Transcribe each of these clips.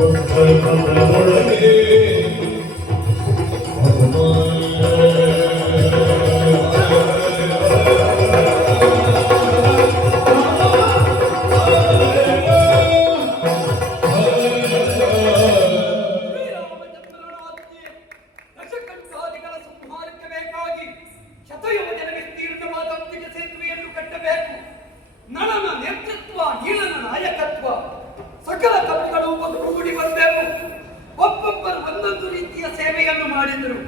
ಶ್ರೀರಾಮಚಂದ್ರನಾಜ್ಞೆ ಮಾಡಿದರು.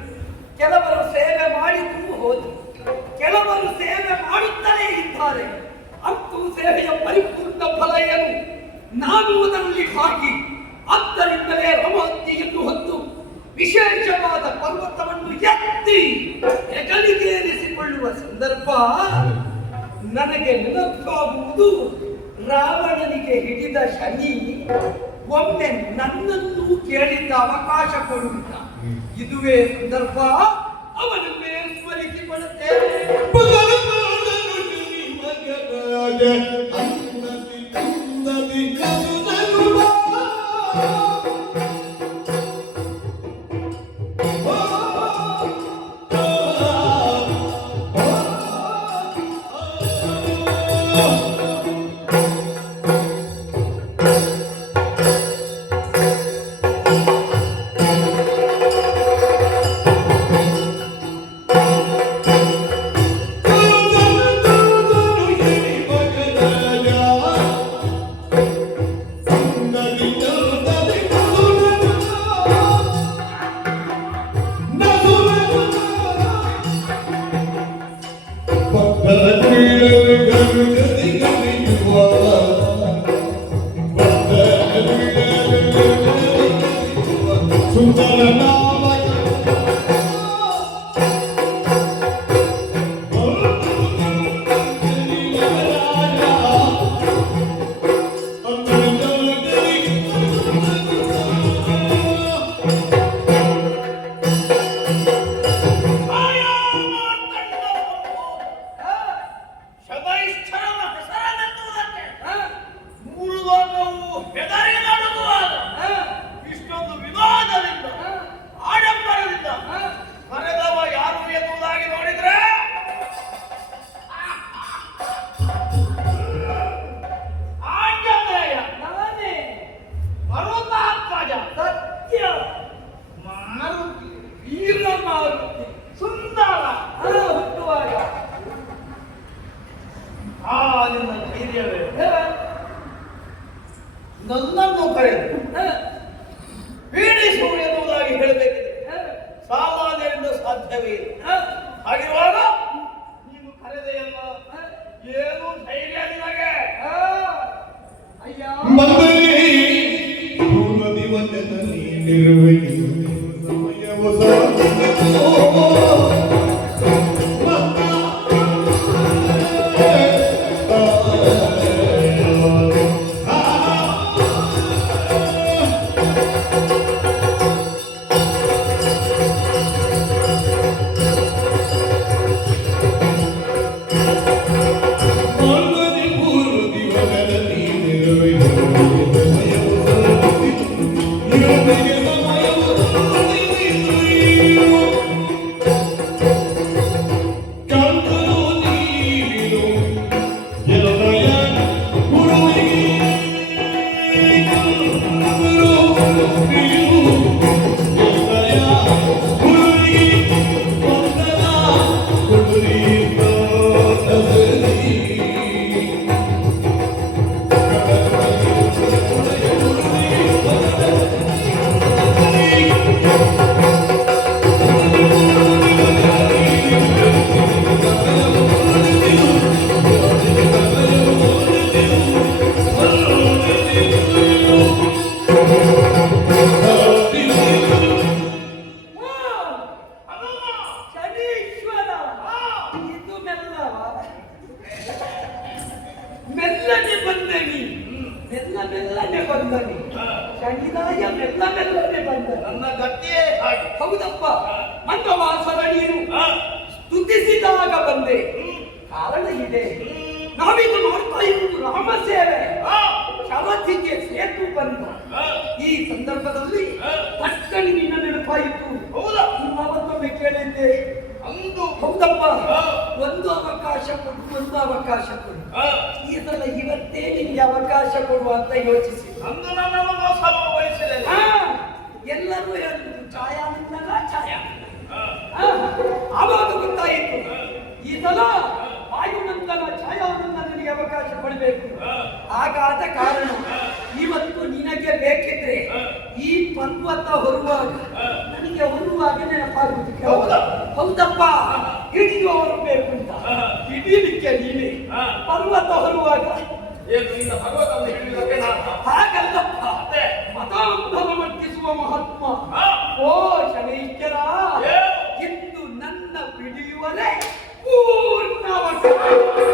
ಕೆಲವರು ಸೇವೆ ಮಾಡಿದ್ರೂ ಹೋದರು. ಕೆಲವರು ಸೇವೆ ಮಾಡುತ್ತಲೇ ಇದ್ದಾರೆ. ಅಂತೂ ಸೇವೆಯ ಪರಿಪೂರ್ಣ ಫಲ ಏನು ನಾನು ಅದರಲ್ಲಿ ಹಾಕಿ ಆದ್ದರಿಂದಲೇ ರಮಾಂತಿಯನ್ನು ಹೊತ್ತು ವಿಶೇಷವಾದ ಪರ್ವತವನ್ನು ಎತ್ತಿ ಹೆಗಲಿಗೇರಿಸಿಕೊಳ್ಳುವ ಸಂದರ್ಭ ನನಗೆ ನೆನಪಾಗುವುದು ರಾವಣನಿಗೆ ಹಿಡಿದ ಶನಿ ಒಮ್ಮೆ ನನ್ನನ್ನು ಕೇಳಿದ್ದ ಅವಕಾಶ ಕೊಡುವುದ? ಇದುವೇ ಸಂದರ್ಭ ಅವನನ್ನೇ ಸ್ಮರಿಸಿಕೊಳ್ಳುತ್ತೇನೆ Hallelujah. ಮಾರುತಿ ವೀರ ಸುಂದರ ಹಣ ಹುಟ್ಟುವಾಗ. ಆ ನಿನ್ನ ಧೈರ್ಯವೇ? ನನ್ನನ್ನು ಕರೆದು ಹ, ಪೀಡಿಸು ಎನ್ನುವುದಾಗಿ ಹೇಳಬೇಕಿದೆ. ಸಾಮಾನ್ಯರಿಂದ ಸಾಧ್ಯವೇ ಇಲ್ಲ. ಹಾಗಿರುವಾಗ ನೀನು ಕರೆದೆಯಲ್ಲ. ಏನು ಧೈರ್ಯ ನಿನಗೆ? ಅಯ್ಯ. ಮಂದರಿ ಪೂರ್ವದಿ ವಂದನೆ ನಿರ್ವಹಿಸುವ ಮೆಲ್ಲನೆ ಬಂದನಿ. ಮೆಲ್ಲ ಮೆಲ್ಲನೆ ಬಂದನಿ. ಶನಿದಾಯ ಮೆಲ್ಲ ಮೆಲ್ಲನೆ ಬಂದ ನನ್ನ ಗತಿಯೇ ಹಾಗೆ. ಹೌದಪ್ಪ. ಮಂದವಾಸರ ನೀನು ಸ್ತುತಿಸಿದಾಗ ಬಂದೆ. ಕಾರಣ ಇದೆ. ನಾವಿದು ಮಾಡ್ತಾ ಇರುವುದು ರಾಮ ಸೇವೆ. ಆ, ಸೇತು ಬಂದ. ಈ ಸಂದರ್ಭದಲ್ಲಿ ಆ. ನಿನ್ನ ನೆನಪಾಯಿತು. ಹೌದಾ? ಮತ್ತೊಮ್ಮೆ ಕೇಳಿದ್ದೆ. ಹೌದಪ್ಪ. ಒಂದು ಅವಕಾಶ ಕೊಡು ಒಂದು ಅವಕಾಶ ಕೊಡು. ಈ ಸಲ ಇವತ್ತೇ ನಿಮ್ಗೆ ಅವಕಾಶ ಕೊಡುವ ಅಂತ ಯೋಚಿಸಿ. ಎಲ್ಲರೂ ಹೇಳಿದ್ರು ಛಾಯಾ ಛಾಯಾ ಆ, ಆವಾಗ ಗೊತ್ತಾಯಿತು. ಈ ಸಲ ವಾಯುನಂದನ ಛಾಯಾನಂದನಿಗೆ ಅವಕಾಶ ಕೊಡಬೇಕು. ಆಗಾದ ಕಾರಣ ಇವತ್ತು ನಿನಗೆ ಬೇಕಿದ್ರೆ ಈ ಪರ್ವತ ಹೊರುವಾಗ ನನಗೆ ಹೊರುವಾಗ ನೆನಪಾಗುವುದು ಹೌದಾ? ಹೌದಪ್ಪ ಹಿಡಿಯುವವರು ಬೇಕು ಅಂತ ಹಿಡಿಯಲಿಕ್ಕೆ ನೀನೆ. ಪರ್ವತ ಹೊರುವಾಗ. ಹಾಗಲ್ಲಪ್ಪ? ಮತಾಂತರ ವರ್ತಿಸುವ ಮಹಾತ್ಮ. ಓ ಶನೈಕ್ಯರ? ಇಂದು ನನ್ನ ಹಿಡಿಯುವರೇ ಪೂರ್ಣ Thank you.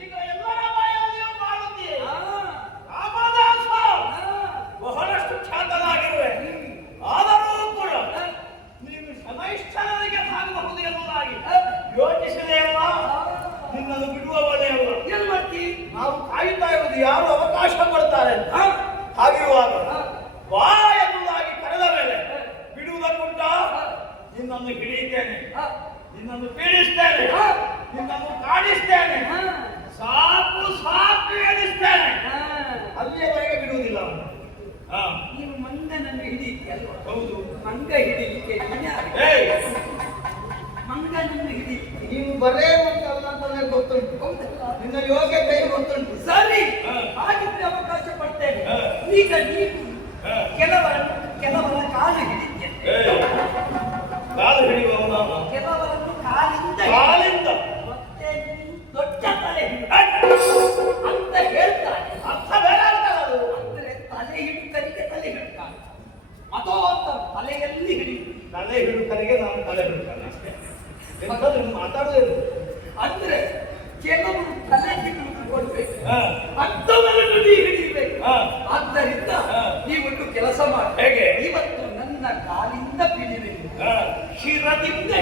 ಈಗ ಎಲ್ಲರ ಬಾಯಲ್ಲಿಯೂ ಮಾಡುತ್ತೀಯೆ. ಆ, ರಾಮದಾಸ ಆ, ಬಹಳಷ್ಟು ಖ್ಯಾತನಾಗಿರುವೆ ಆದರೂ ಕೂಡ ನೀನು ಶನೈಶ್ಚರನಿಗೆ ಸಾಗಬಹುದು ಎನ್ನುವುದಾಗಿ ಯೋಚಿಸಿದೆ ಅಲ್ಲ ನಿನ್ನನ್ನು ಬಿಡುವವನೇ ಅಲ್ಲ ಏನ್ ಮಾಡ್ತಿ? ನಾವು ಕಾಯುತ್ತಾ ಇರುವುದು ಯಾರು ಅವಕಾಶ ಕೊಡ್ತಾರೆ ಅಂತ. ಆ, ಹಾಗಿರುವಾಗ ಆ, ಬಾ ಎನ್ನುವುದಾಗಿ ಕರೆದ ಮೇಲೆ ಬಿಡುವುದಕ್ಕುಂಟ ನಿನ್ನನ್ನು ಹಿಡಿಯುತ್ತೇನೆ ಆ, ನಿನ್ನನ್ನು ಪೀಡಿಸ್ತೇನೆ ಆ, ನಿನ್ನನ್ನು ಕಾಡಿಸ್ತೇನೆ ಆ, ಸಾಕು ಸಾಕು ಎನಿಸ್ತೇನೆ ಆ. ಅಲ್ಲಿಯವರೆಗೆ ಬಿಡುವುದಿಲ್ಲ ಅವನು. ಹಾ ನೀನು ಮಂಗನನ್ನು ಹಿಡಿಯುತ್ತಲ್ವ ಹೌದು ಮಂಗ ಹಿಡಿಲಿಕ್ಕೆ ನೀನು ಯಾರು? ಏಯ್ ಮಂಗನನ್ನು ಹಿಡಿಲಿಕ್ಕೆ ನೀವು ಬರೇ ಉಂಟಲ್ಲ ಅಂತ ನನಗೆ ಗೊತ್ತುಂಟು ಹೌದಲ್ಲ? ನಿನ್ನ ಯೋಗ್ಯತೆ ಗೊತ್ತುಂಟು ಸರಿ ಹಾ. ಹಾಗಿದ್ರೆ ಅವಕಾಶ ಪಡ್ತೇನೆ ಹಾ. ಈಗ ನೀನು. ಕೆಲವರ ಕೆಲವರ ಕಾಲು ಹಿಡಿತೇನೆ ಏಯ್. ಕಾಲು ಹಿಡಿಯುವವನು. ಕೆಲವರನ್ನು ಕಾಲಿಂದ ಕಾಲಿಂದ. ಮತ್ತೆ ದೊಡ್ಡ ತಲೆ ಹಿಡಿ ಅಂತ ಹೇಳ್ತಾರೆ. ಅರ್ಥ ಬೇರೆ ಅದು. ಅಂದ್ರೆ ತಲೆ ಹಿಡುಕರಿಗೆ ತಲೆ ಹಿಡ್ತಾನೆ ಮತೋ ಅಂತ ತಲೆಯಲ್ಲಿ ಹಿಡಿಯುವುದು ತಲೆ ಹಿಡುಕರಿಗೆ ನಾನು ತಲೆ ಹಿಡುತ್ತಾನೆ ಅಷ್ಟೇ ಮಾತಾಡೋದೇ ಅಂದ್ರೆ ಕೆಲವರು ತಲೆ ಹಿಡಿದು ಕೊಡ್ಬೇಕು ಆದ್ದರಿಂದ. ನೀವೊಂದು ಕೆಲಸ ಮಾಡಿ. ಹೇಗೆ? ಇವತ್ತು ನನ್ನ ಕಾಲಿಂದ ಬಿಡಿರಿ ಶಿರದಿಂದ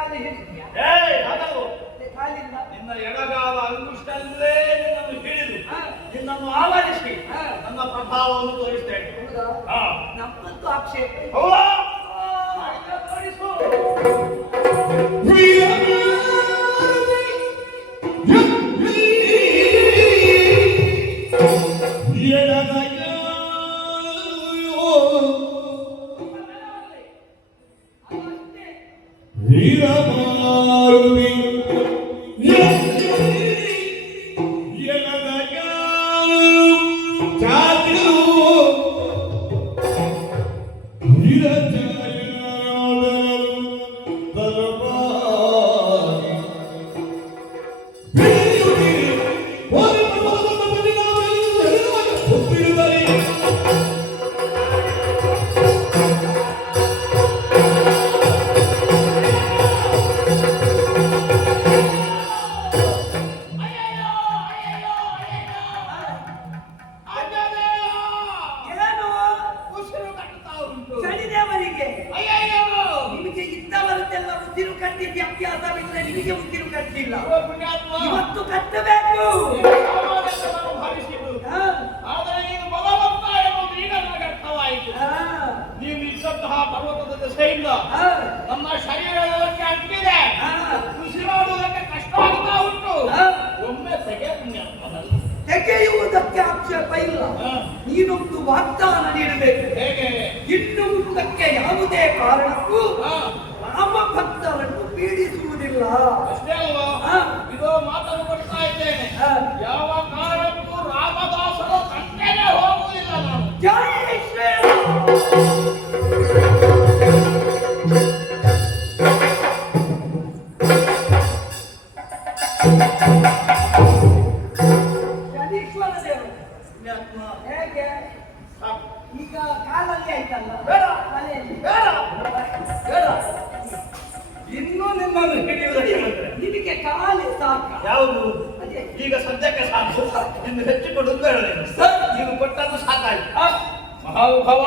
ಕಾಲು ಹಿಡಿದ್ಯಾ? ಕಾಲಿಂದ ನಿನ್ನ ಎಡಗಾಲ ಅಂಗುಷ್ಟಲ್ಲೇ ನಿನ್ನನ್ನು ಹಿಡಿದು. ನಿನ್ನನ್ನು ಆವರಿಸಿ. ನನ್ನ ಪ್ರಭಾವವನ್ನು ತೋರಿಸ್ತೇನೆ. ಆಕ್ಷೇಪ ಇವತ್ತು ಕಟ್ಟಬೇಕು. ಆದರೆ ನೀನು ಬಲವಂತ ಎಂಬುದು ಈಗ ನನಗೆ ಅರ್ಥವಾಯಿತು. ನೀನು ಇದ್ದಂತಹ ಪರ್ವತದ ದೆಸೆಯಿಂದ ನಮ್ಮ ಶರೀರಕ್ಕೆ ಅಂಟಿದೆ. ಉಸಿರಾಡುವುದಕ್ಕೆ ಕಷ್ಟ ಆಗ್ತಾ ಉಂಟು. ಒಮ್ಮೆ ತೆಗೆ ಪುಣ್ಯಾತ್ಮ ತೆಗೆಯುವುದಕ್ಕೆ ಆಕ್ಷೇಪ ಇಲ್ಲ. ನೀನೊಂದು ವಾಗ್ದಾನ ನೀಡಬೇಕು. ಹೇಗೆ? ಇನ್ನು ಮುಂದಕ್ಕೆ ಯಾವುದೇ ಕಾರಣಕ್ಕೂ. ರಾಮ ಭಕ್ತರನ್ನು ಪೀಡಿಸುವುದಿಲ್ಲ. ಅಷ್ಟೇ ಅಲ್ವಾ? ಇದ್ದೇನೆ ಯಾವ ಕಾರಣಕ್ಕೂ ರಾಮದಾಸರ ಹೋಗುವುದಿಲ್ಲ ನಾನು. ಹೇಗೆ. ಈಗ ಕಾಲಲ್ಲಿ ಆಯ್ತಲ್ಲ? ಬೇಡ. ಬೇಡ. ಬೇಡ. ಇನ್ನೂ ನಿಮ್ಮನ್ನು ಹಿಡಿಯುವುದಕ್ಕೆ ನಿಮಗೆ ಕಾಲಿ ಸಾಕು. ಯಾವುದು. ಈಗ ಸದ್ಯಕ್ಕೆ ಸಾಕು. ಇನ್ನು ಹೆಚ್ಚು ಕೊಡುವುದು ಬೇಡ ಸರ್. ನೀವು ಕೊಟ್ಟದ್ದು ಸಾಕಾಯ್ತು. ಮಹಾನುಭಾವ!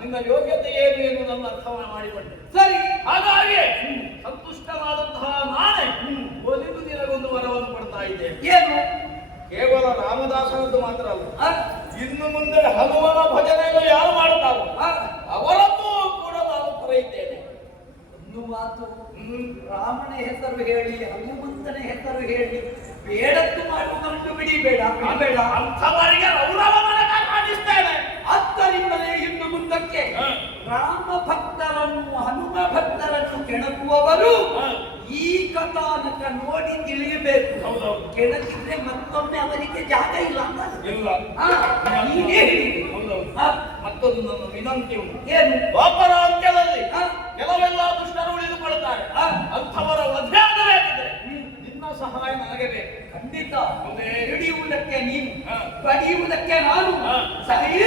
ನಿನ್ನ ಯೋಗ್ಯತೆ ಏನು ಎಂದು ನನ್ನ ಅರ್ಥವನ್ನು ಮಾಡಿಕೊಂಡೆ. ಸರಿ. ಹಾಗಾಗಿ ಸಂತುಷ್ಟವಾದಂತಹ ನಾನೇ ಒಲಿದು ನಿನಗೊಂದು ವರವನ್ನು ಕೊಡ್ತಾ ಇದ್ದೇನೆ. ಏನು? ಕೇವಲ ರಾಮದಾಸನದ್ದು ಮಾತ್ರ ಅಲ್ಲ. ಇನ್ನು ಮುಂದೆ ಹನುಮನ ಭಜನೆಯನ್ನು ಯಾರು ಮಾಡುತ್ತಾರೋ ಅವರದ್ದು ಅವರನ್ನೂ ಕೂಡ ನಾನು ಕರೆಯುತ್ತೇನೆ. ಒಂದು ಮಾತು. ರಾಮನ ಹೆಸರು ಹೇಳಿ ಹನುಮಂತನ ಹೆಸರು ಹೇಳಿ. ಬೇಡದ್ದು ಮಾಡುವುದಂತೂ ಬಿಡಿ ಬೇಡ ಬೇಡ ಅಂಥವರಿಗೆ ರೌರವನನ್ನ ಕಾಣಿಸ್ತೇನೆ ಆದ್ದರಿಂದಲೇ ಇನ್ನು ಮುಂದಕ್ಕೆ ರಾಮ ಭಕ್ತರನ್ನು ಹನುಮ ಭಕ್ತರನ್ನು ಕೆಣಕುವವರು ಈ ಕಥಾನಕ ನೋಡಿ ತಿಳಿಯಬೇಕು. ಕೆಣಕಿದ್ರೆ ಮತ್ತೊಮ್ಮೆ ಅವರಿಗೆ ಜಾಗ ಇಲ್ಲ ಅಂತ ಇಲ್ಲ. ನೀನೇ ಹೇಳಿ. ಮತ್ತೊಂದು ನನ್ನ ವಿನಂತಿ ಉಂಟು. ಏನು? ದ್ವಾಪರ ಅಂತ್ಯದಲ್ಲಿ ಕೆಲವೆಲ್ಲ ದುಷ್ಟರು ಉಳಿದುಕೊಳ್ಳುತ್ತಾರೆ. ಹ, ಅಂಥವರ ವಧೆ ಆಗಬೇಕಿದ್ರೆ ನಿನ್ನ ಸಹಾಯ ನನಗೆ ಬೇಕು. ಖಂಡಿತ. ಹಿಡಿಯುವುದಕ್ಕೆ ನೀನು. ಬಡಿಯುವುದಕ್ಕೆ ನಾನು. ಸರಿ